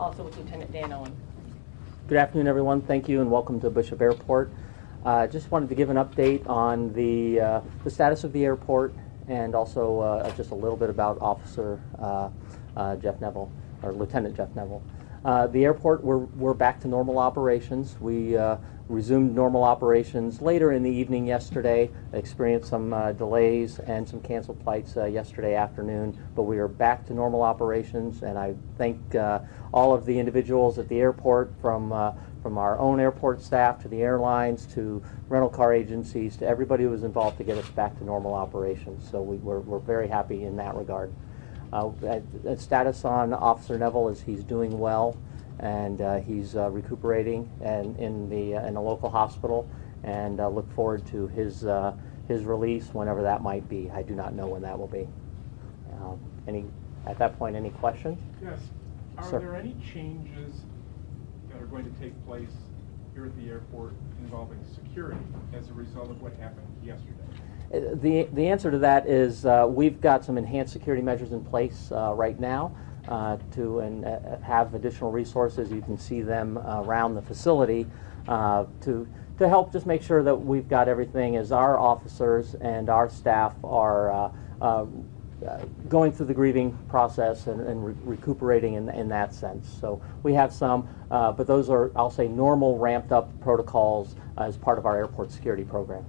also with Lieutenant Dan Owen. Good afternoon, everyone. Thank you and welcome to Bishop Airport. Just wanted to give an update on the status of the airport and also just a little bit about Officer Jeff Neville, or Lieutenant Jeff Neville. The airport, we're back to normal operations. We resumed normal operations later in the evening yesterday, experienced some delays and some canceled flights yesterday afternoon, but we are back to normal operations, and I thank all of the individuals at the airport, from our own airport staff to the airlines to rental car agencies to everybody who was involved to get us back to normal operations. So we're very happy in that regard. Status on Officer Neville is he's doing well, and he's recuperating and in a local hospital, and look forward to his release whenever that might be. I do not know when that will be. At that point, any questions? Yes. Are there any changes that are going to take place here at the airport involving security as a result of what happened yesterday? The answer to that is we've got some enhanced security measures in place right now and have additional resources. You can see them around the facility to help just make sure that we've got everything as our officers and our staff are going through the grieving process and recuperating in that sense. So we have some, but those are, I'll say, normal ramped up protocols as part of our airport security program.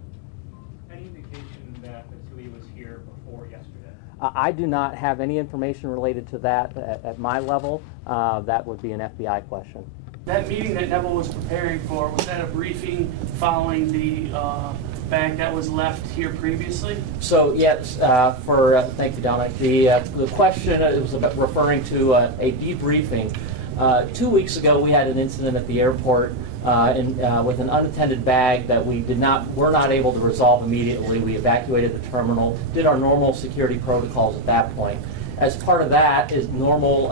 Any indication that Vasily was here before yesterday? I do not have any information related to that at my level. That would be an FBI question. That meeting that Neville was preparing for, was that a briefing following the bag that was left here previously? So yes, thank you, Dominic. The question was about referring to a debriefing. 2 weeks ago, we had an incident at the airport with an unattended bag that we were not able to resolve immediately. We evacuated the terminal, did our normal security protocols at that point. As part of that is normal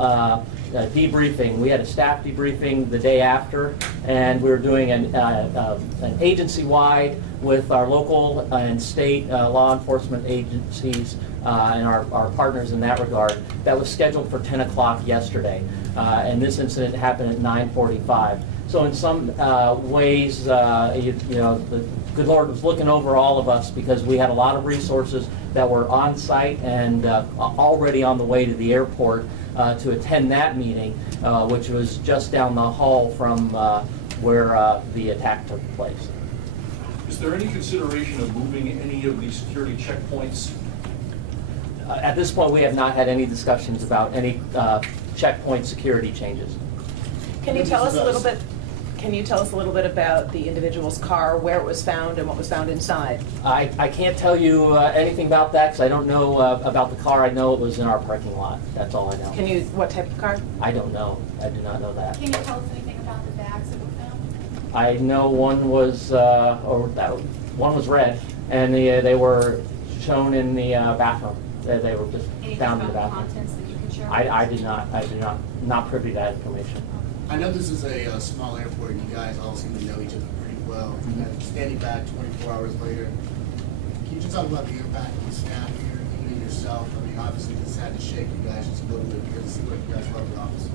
debriefing. We had a staff debriefing the day after, and we were doing an agency-wide with our local and state law enforcement agencies and our partners in that regard. That was scheduled for 10 o'clock yesterday, and this incident happened at 9:45. So in some ways, the good Lord was looking over all of us, because we had a lot of resources that were on site and already on the way to the airport to attend that meeting, which was just down the hall from where the attack took place. Is there any consideration of moving any of the security checkpoints? At this point, we have not had any discussions about any checkpoint security changes. Can you tell us a little bit? Can you tell us a little bit about the individual's car, where it was found, and what was found inside? I can't tell you anything about that, because I don't know about the car. I know it was in our parking lot. That's all I know. What type of car? I don't know. I do not know that. Can you tell us anything about the bags that were found? I know one was one was red, and they were shown in the bathroom. They were just found in the bathroom. Contents that you can share? I did not privy to that information. I know this is a small airport, and you guys all seem to know each other pretty well. And standing back 24 hours later, can you just talk about the impact of the staff here, even yourself? I mean, obviously this had to shake you guys just a little bit, because it seems like you guys love the office.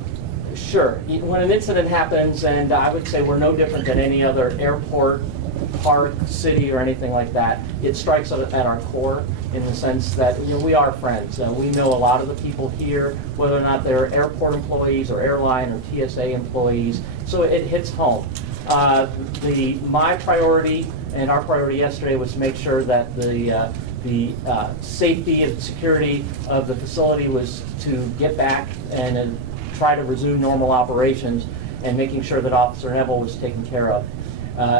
Sure. When an incident happens, and I would say we're no different than any other airport, park, city, or anything like that, it strikes at our core, in the sense that we are friends. We know a lot of the people here, whether or not they're airport employees or airline or TSA employees, so it hits home. My priority and our priority yesterday was to make sure that the safety and security of the facility was to get back and try to resume normal operations, and making sure that Officer Neville was taken care of.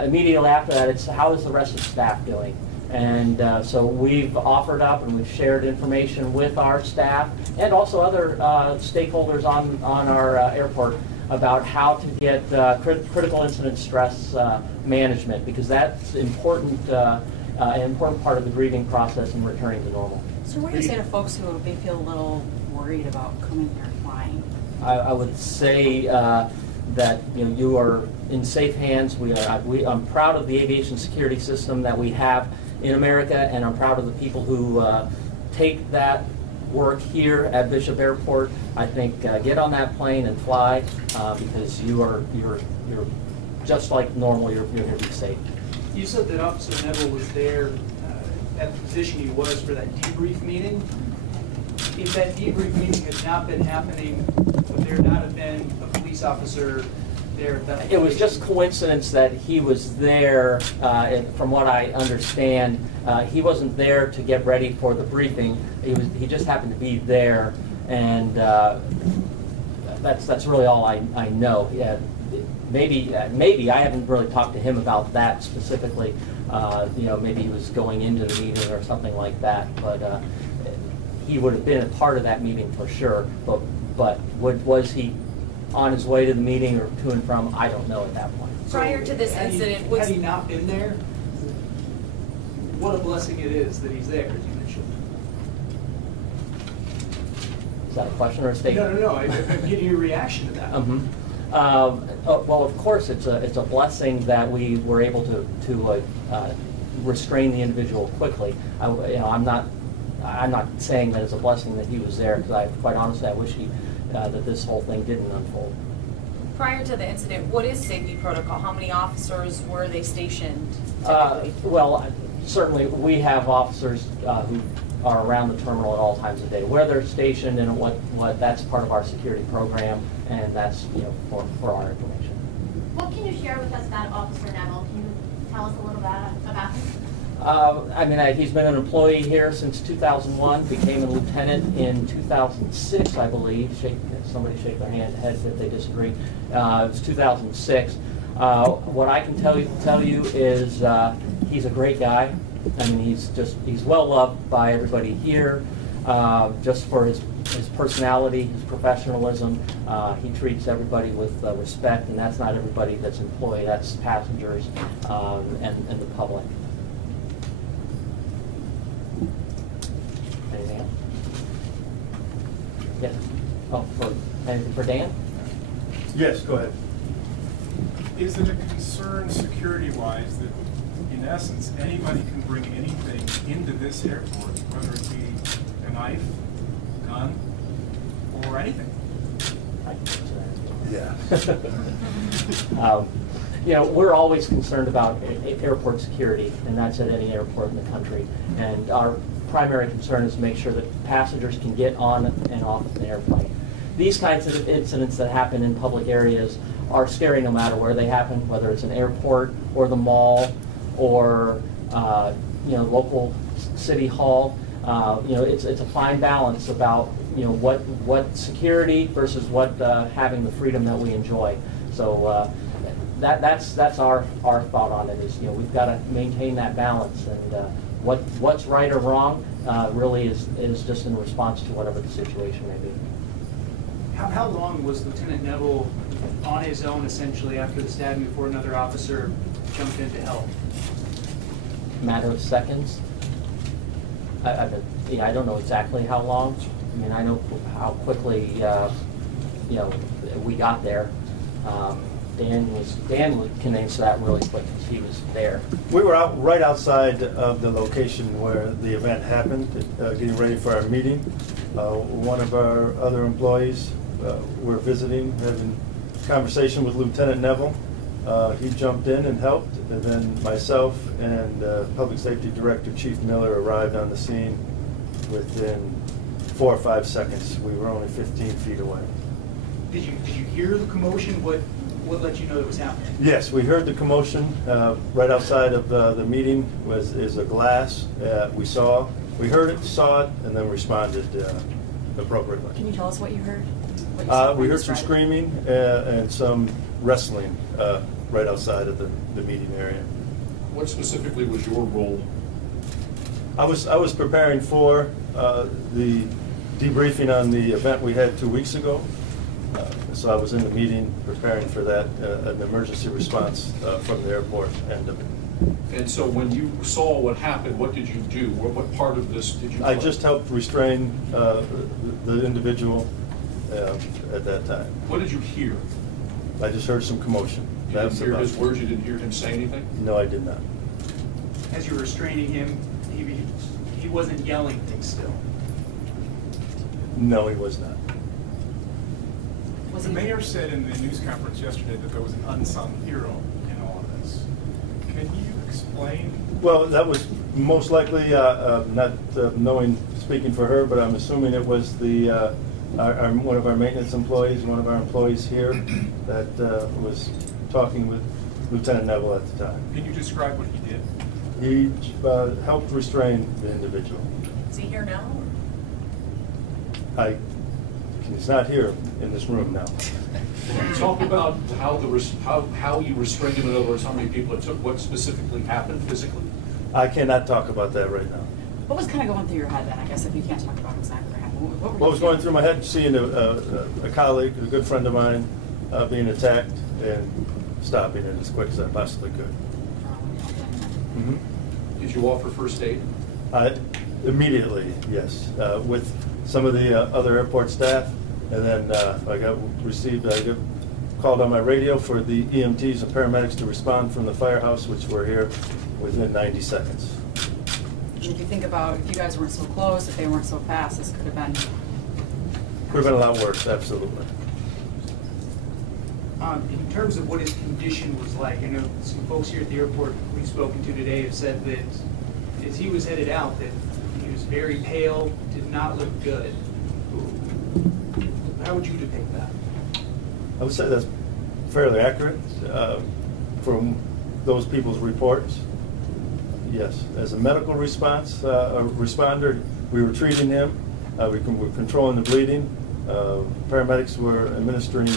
Immediately after that, it's how is the rest of the staff doing? And so we've offered up and we've shared information with our staff and also other stakeholders on our airport about how to get critical incident stress management, because that's important, an important part of the grieving process and returning to normal. So what do you say to folks who may feel a little worried about coming here and flying? I would say that you are in safe hands. I'm proud of the aviation security system that we have in America, and I'm proud of the people who take that work here at Bishop Airport, I think get on that plane and fly because you're just like normal. You're going to be safe. You said that Officer Neville was there at the position he was for that debrief meeting. If that debrief meeting had not been happening, would there not have been a police officer there at that? It was just coincidence that he was there, and from what I understand, he wasn't there to get ready for the briefing. He just happened to be there, and that's really all I know. Yeah, maybe I haven't really talked to him about that specifically. Maybe he was going into the meeting or something like that, but he would have been a part of that meeting for sure. But was he on his way to the meeting or to and from? I don't know at that point. Prior to this incident, was had he not been there, what a blessing it is that he's there, as you mentioned. Is that a question or a statement? No. I'm getting your reaction to that. Well, of course, it's a blessing that we were able to restrain the individual quickly. I'm not saying that it's a blessing that he was there, because quite honestly, I wish that this whole thing didn't unfold. prior to the incident, what is safety protocol? How many officers were they stationed typically? Well, certainly we have officers who are around the terminal at all times of day. Where they're stationed and what that's part of our security program, and that's for our information. What can you share with us about Officer Neville? Can you tell us a little bit about him? He's been an employee here since 2001, became a lieutenant in 2006, I believe. Somebody shake their head if they disagree. It was 2006. What I can tell you is he's a great guy. He's well loved by everybody here, just for his personality, his professionalism. He treats everybody with respect, and that's not everybody that's employed, that's passengers and the public. Anything else? Yes. Oh, anything for Dan? Yes, go ahead. Is it a concern security-wise that, in essence, anybody can bring anything into this airport, whether it be a knife, gun, or anything? I can answer that. Yeah. We're always concerned about airport security, and that's at any airport in the country. And our primary concern is to make sure that passengers can get on and off the airplane. These kinds of incidents that happen in public areas are scary no matter where they happen, whether it's an airport or the mall or local city hall. It's a fine balance about what security versus what having the freedom that we enjoy. So that's our thought on it. Is we've got to maintain that balance, and what's right or wrong really is just in response to whatever the situation may be. How long was Lieutenant Neville on his own, essentially, after the stabbing before another officer jumped in to help? Matter of seconds. I don't know exactly how long. I know how quickly we got there. Dan can answer that really quick because he was there. We were right outside of the location where the event happened, getting ready for our meeting. One of our other employees were visiting, having a conversation with Lieutenant Neville. He jumped in and helped, and then myself and Public Safety Director Chief Miller arrived on the scene within 4 or 5 seconds. We were only 15 feet away. Did you hear the commotion? What let you know it was happening? Yes, we heard the commotion. Right outside of the meeting is a glass. We heard it, saw it, and then responded appropriately. Can you tell us what you heard? We heard some screaming and some wrestling right outside of the meeting area. What specifically was your role? I was preparing for the debriefing on the event we had 2 weeks ago. So I was in the meeting preparing for that, an emergency response from the airport end of it. And so when you saw what happened, what did you do? What part of this did you play? I just helped restrain the individual at that time. What did you hear? I just heard some commotion. You didn't hear his words? You didn't hear him say anything? No, I did not. As you were restraining him, he wasn't yelling things still. No, he was not. Was The he? mayor said in the news conference yesterday that there was an unsung hero in all of this. Can you explain? Well, that was most likely, not knowing, speaking for her, but I'm assuming it was one of our maintenance employees, one of our employees here that was talking with Lieutenant Neville at the time. Can you describe what he did? He helped restrain the individual. Is he here now? He's not here in this room now. Can you talk about how you restrained him, in other words, how many people it took, what specifically happened physically? I cannot talk about that right now. What was kind of going through your head then, I guess, if you can't talk about exactly what happened? What What was going through my head, seeing a colleague, a good friend of mine, being attacked and stopping it as quick as I possibly could. Did you offer first aid? Immediately, yes, with some of the other airport staff, and then I got called on my radio for the EMTs and paramedics to respond from the firehouse, which were here within 90 seconds. If you think about if you guys weren't so close, if they weren't so fast, this could have been. Could have been a lot worse, absolutely. In terms of what his condition was like, I know some folks here at the airport we've spoken to today have said that as he was headed out, that he was very pale, did not look good. How would you depict that? I would say that's fairly accurate from those people's reports. Yes, as a medical response, a responder, we were treating him. We were controlling the bleeding. Paramedics were administering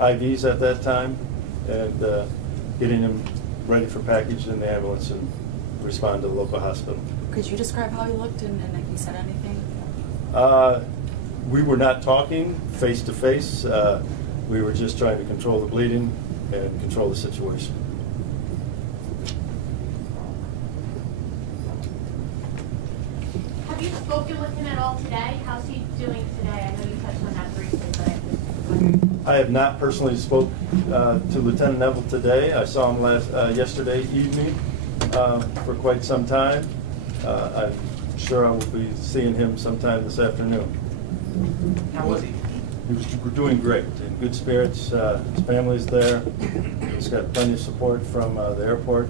IVs at that time and getting him ready for package in the ambulance and respond to the local hospital. Could you describe how he looked and if he said anything? We were not talking face to face. We were just trying to control the bleeding and control the situation. Have you spoken with him at all today? How's he doing today? I know you touched on that briefly, but I just... I have not personally spoke to Lieutenant Neville today. I saw him yesterday evening for quite some time. I'm sure I will be seeing him sometime this afternoon. How was he? He was doing great, in good spirits. His family's there. He's got plenty of support from the airport.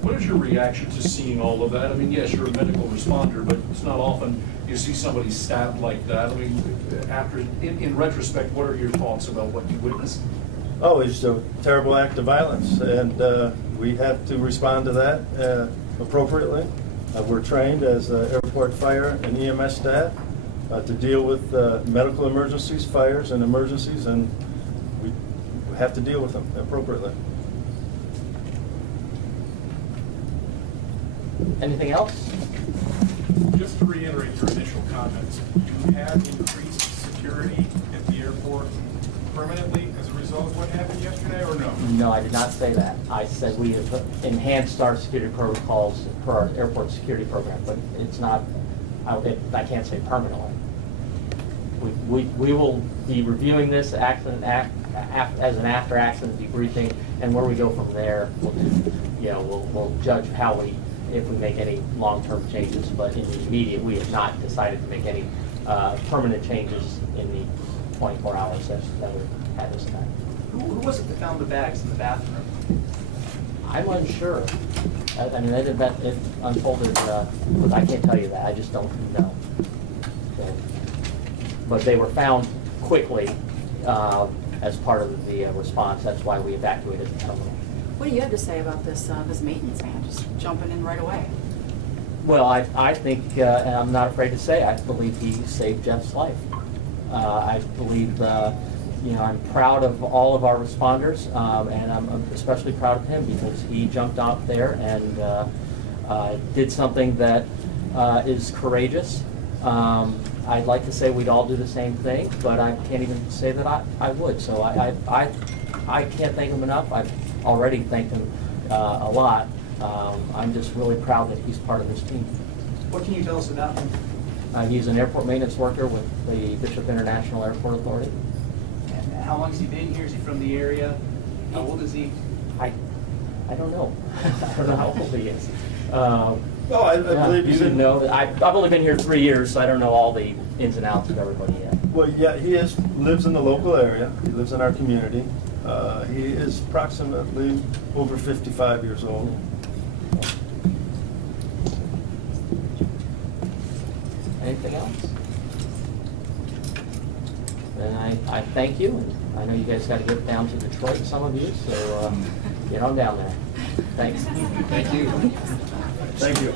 What is your reaction to seeing all of that? I mean, yes, you're a medical responder, but it's not often you see somebody stabbed like that. I mean, in retrospect, what are your thoughts about what you witnessed? Oh, it's a terrible act of violence, and we have to respond to that appropriately. We're trained as airport fire and EMS staff to deal with medical emergencies, fires and emergencies, and we have to deal with them appropriately. Anything else? Just to reiterate your initial comments, you have increased security at the airport permanently as a result of what happened yesterday, or no? No, I did not say that. I said we have enhanced our security protocols for our airport security program, but it's not, I can't say permanently. We will be reviewing this as an after-accident debriefing, and where we go from there, we'll judge if we make any long-term changes. But in the immediate, we have not decided to make any permanent changes in the 24 hours that we've had this time. Who was it that found the bags in the bathroom? I'm unsure. I mean, it unfolded, but I can't tell you that. I just don't know. So, but they were found quickly as part of the response. That's why we evacuated the terminal. What do you have to say about this maintenance man just jumping in right away? Well, I think, and I'm not afraid to say, I believe he saved Jeff's life. I believe, I'm proud of all of our responders, and I'm especially proud of him because he jumped out there and did something that is courageous. I'd like to say we'd all do the same thing, but I can't even say that I would. So I can't thank him enough. I've already thanked him a lot. I'm just really proud that he's part of this team. What can you tell us about him? He's an airport maintenance worker with the Bishop International Airport Authority. And how long has he been here? Is he from the area? How old is he? I don't know. I don't know how old he is. I believe you didn't know that. I've only been here 3 years, so I don't know all the ins and outs of everybody yet. Well, yeah, lives in the local area. He lives in our community. He is approximately over 55 years old. Anything else? Then I thank you. And I know you guys got to get down to Detroit, some of you, so get on down there. Thanks. Thank you. Thank you.